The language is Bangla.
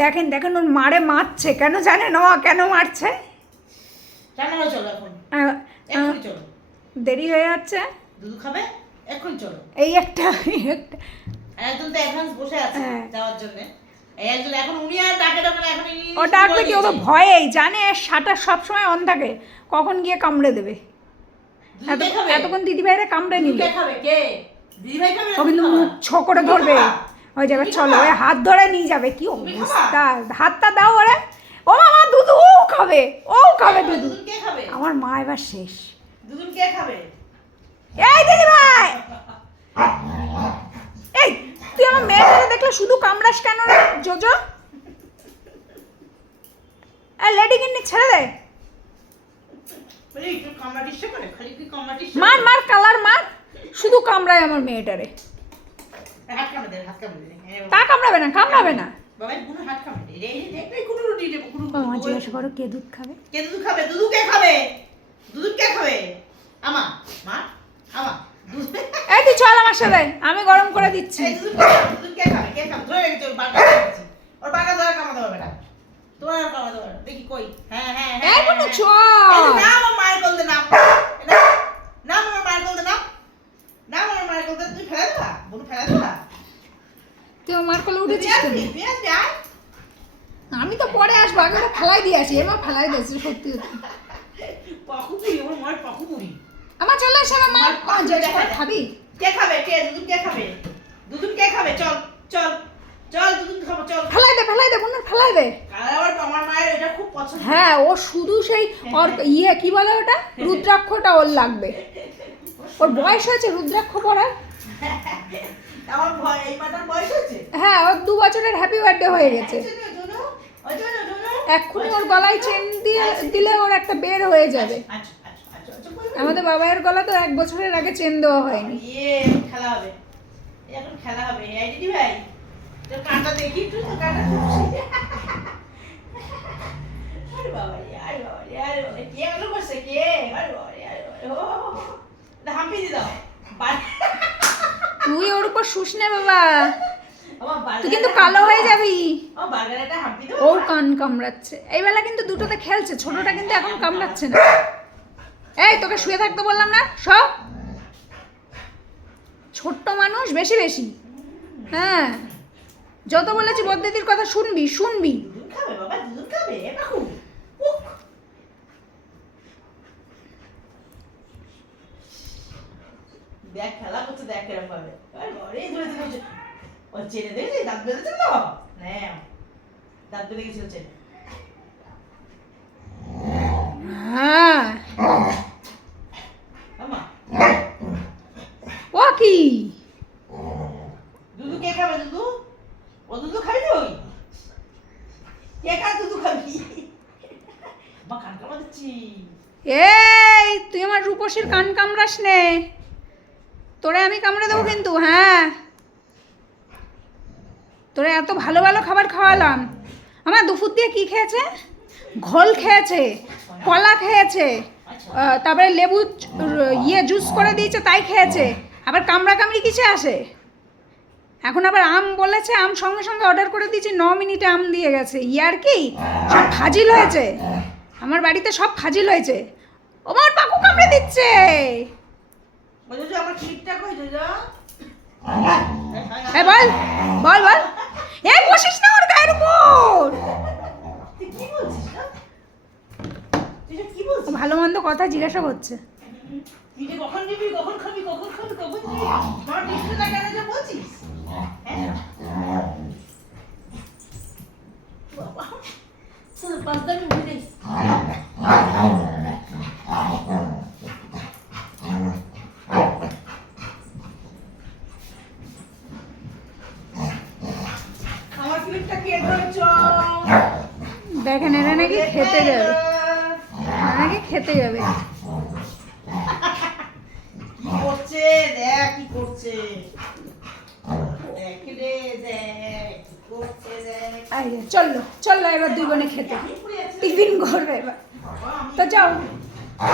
দেখেন দেখেন ওর মারে মারছে কেন জানেন ও কেন মারছে? দেরি হয়ে যাচ্ছে, দুধ খাবে এখন চলো। এই একটা একজন তো অ্যাডভান্স বসে আছে যাওয়ার জন্য, এই একজন এখন উনি আর ডাকে ডাকে এখন ও ডাকবে কি, ও তো ভয়েই জানে সাটা সবসময় অন থাকে, কখন গিয়ে কামড়ে দেবে। এতক্ষণ দিদিভাইরা কামড়ে নিল, ও কিন্তু মুখ ছো করে ধরবে ওই জায়গায়। চলো ওই হাত ধরে নিয়ে যাবে, কি অবস্থা, হাতটা দাও ওরে। ও মামা দুধ ও খাবে, ও খাবে দুধ। আমার মা এবার শেষ। দুধ কে খাবে? এই দিদিভাই, এই তুই আমার মেয়েটাকে দেখলে শুধু কামড়াস কেন রে জোজো? এই লেডি কিন্নি ছেড়ে দে, মার মার কালার মার, শুধু কামড়ায় আমার মেয়েটারে। তা কামড়াবে না, কামড়াবে না। জিজ্ঞাসা করো কে দুধ খাবে, কে দুধ খাবে? দুধ কে খাবে? দুধ কে খাবে? আমা মা আমা দুধ। এই তুই চল আমার সাথে, আমি গরম করে দিচ্ছি। দুধ কে খাবে? কে খাবে? ধরে রেখেছে ওর বাগা, ওর বাগা ধরে কামাতে হবে না, তোমার কামাতে হবে দেখি কই। হ্যাঁ হ্যাঁ হ্যাঁ, এই বন্ধু চল না আমার মায়ের বলতে না, না আমার মায়ের বলতে না, না আমার মায়ের বলতে। তুই ফেলা দিবা, বলু ফেলা দিবা, তুই আমার কোলে উঠেছিস কেন? আমি তো পরে আসবো, আগে ওটা ফেলাই দিয়ে আসি। এবার ফেলাই দিয়েছি সত্যি সত্যি। পাকুপুরি, আমার মার পাকুপুরি। আমার চলে আসে আমার মা, খাবি? কে খাবে? কে দুধ কে খাবে? দুধ কে খাবে? চল চল চল দুধ খাবো, চল। ফেলাই দে বন্ধু, ফেলাই দে। আবার আমার মায়ের এটা খুব পছন্দ। হ্যাঁ ও শুধু সেই ওর ইয়ে কি বলে ওটা, রুদ্রাক্ষটা ওর লাগবে। ওর বয়স হয়েছে রুদ্রাক্ষ পরার। আমার ভয়, এই মাটার বয়স হয়েছে। হ্যাঁ ওর 2 বছরের হ্যাপি বার্থডে হয়ে গেছে। এক্ষুনি ওর গলায় চেন দিয়ে দিলে ওর একটা বের হয়ে যাবে। আমাদের বাবাইয়ের গলা তো 1 বছরের আগে চেন দেওয়া হয়নি। খেলা হবে এখন, খেলা হবে। এই দিদি ভাই তোর কাঁটা দেখি, তুই তো কাঁটা খুশি। আরে বাবা রে, আরে বাবা রে, আরে বাবা কে এগুলো করছে কে? আরে বাবা রে, আরে বাবা রে, ও হাম্পি দি দাও। তুই ওর উপর শুস না বাবা, তুই কিন্তু কালো হয়ে যাবি। ও কান কামড়াচ্ছে এই বেলা, কিন্তু দুটোতে খেলছে, ছোটটা কিন্তু এখন কামড়াচ্ছে না। এই তোকে শুয়ে থাকতে বললাম না, সব ছোট্ট মানুষ বেশি বেশি। হ্যাঁ যত বলেছি বদ্দিদির কথা শুনবি শুনবি। দেখ খেলা করছে, দেখ কেরম ভাবে ও চেনে দেখেছি, দাঁত বেঁধেছে তো, হ্যাঁ দাঁত বেঁধে গেছিল চেনে। হ্যাঁ ও কি দুধু কে খাবে? দুধু ও দুধু খাবি তুই? কে খাবে দুধু খাবি? মা কান কামড়া দিচ্ছি। এই তুই আমার রূপসীর কান কামড়াস নে, তোরে আমি কামড়ে দেবো কিন্তু। হ্যাঁ তোরে এত ভালো ভালো খাবার খাওয়ালাম। আমার দুপুর দিয়ে কি খেয়েছে? ঘোল খেয়েছে, কলা খেয়েছে, তারপরে লেবু ইয়ে জুস করে দিয়েছে তাই খেয়েছে। আবার কামড়া কামড়ি কিসে আসে? এখন আবার আম বলেছে, আম সঙ্গে সঙ্গে অর্ডার করে দিয়েছি, 9 মিনিটে আম দিয়ে গেছে। ইয়ার কি সব ফাজিল হয়েছে, আমার বাড়িতে সব ফাজিল হয়েছে। আমার পাকু কামড়ে দিচ্ছে। আমার ক্লিপটা কই জোজো? এই বল বল বল, এই বসিস না ওর গায়ের উপর। তুই কি বলছিস না? তুই কি বলছিস? ভালো মন্দ কথা জিজ্ঞাসা করছে। তুই যে কখন দিবি, কখন খাবি, কখন খাবি, কখন দিবি, আমার ডিসপ্লেটা কেন যে বলছিস? হ্যাঁ বাবা চল 5 মিনিট ঘুরে। দেখেন এরা নাকি খেতে যাবে, নাকি খেতে যাবে। কি করছে দেখ, কি করছে দেখ রে, দেখ কি করছে দেখ। চললো চললো এবার 2 বোনে খেতে, টিফিন করবে এবার। তো যাও।